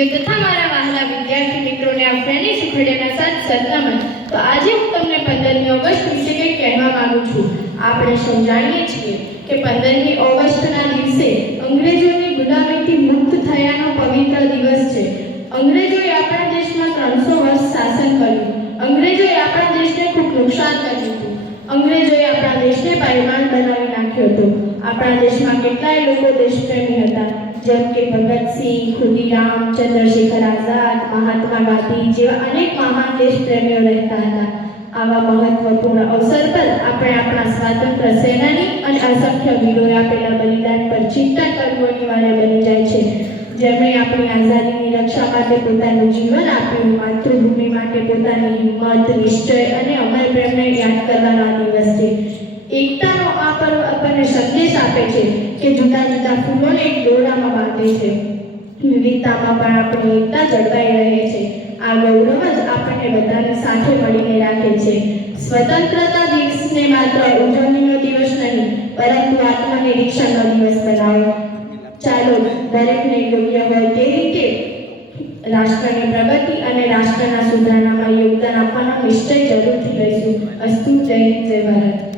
વાલીઓ તથા મારા વહાલા વિદ્યાર્થી મિત્રોને આ ફ્રેન્ડલી સુખડિયાના સાથ સલામત. તો આજે હું તમને 15મી ઓગસ્ટ વિશે કંઈક કહેવા માંગુ છું. આપણે સૌ જાણીએ છીએ કે 15મી ઓગસ્ટના દિવસે અંગ્રેજોની ગુલામીથી મુક્ત થયાનો પવિત્ર દિવસ છે. અંગ્રેજોએ આપણા દેશમાં 300 વર્ષ શાસન કર્યું. અંગ્રેજોએ આપણા દેશને ખૂબ નુકસાન કર્યું હતું. અંગ્રેજોએ આપણા દેશને પાયમાલ બનાવી નાખ્યો હતો. આપણા દેશમાં કેટલાય લોકો દેશપ્રેમી હતા, જેમ કે ભગતસિંહ, ખુદીરામ, ચંદ્રશેખર આઝાદ, મહાત્મા ગાંધી જેવા અનેક મહાન દેશપ્રેમીઓ રહેતા હતા. આવા મહત્વપૂર્ણ અવસર પર આપણે આપણા સ્વાતંત્ર્ય સેનાની અને અસંખ્ય વીરોએ આપેલા બલિદાન પર ચિંતન કરવું અનિવાર્ય બની જાય છે, જેમણે આપણી આઝાદીની રક્ષા માટે પોતાનું જીવન આપ્યું. માતૃભૂમિ માટે પોતાની હિંમત, નિશ્ચય અને અમર પ્રેમને યાદ કરવાનો આ દિવસ છે. એકતાનો આ પર્વ આપણને સંદેશ આપે છે કે જુદા જુદા ફૂલોને એક દોરડામાં બાંધે છે. વિવિધતામાં પણ આપણી એકતા જળવાઈ રહે છે. આ ગૌરવ જ આપણને બધાને સાથે મળીને રાખે છે. સ્વતંત્રતા દિવસને માત્ર ઉજવણીનો દિવસ નહીં, પરંતુ આત્મનિરીક્ષણનો દિવસ બનાવો. ચાલો દરેકને યોગ્ય હોય તે રીતે રાષ્ટ્રની પ્રગતિ અને રાષ્ટ્રના સુધારણામાં યોગદાન આપવાનો નિશ્ચય જરૂરથી લઈશું. અસ્તુ. જય હિન્દ, જય ભારત.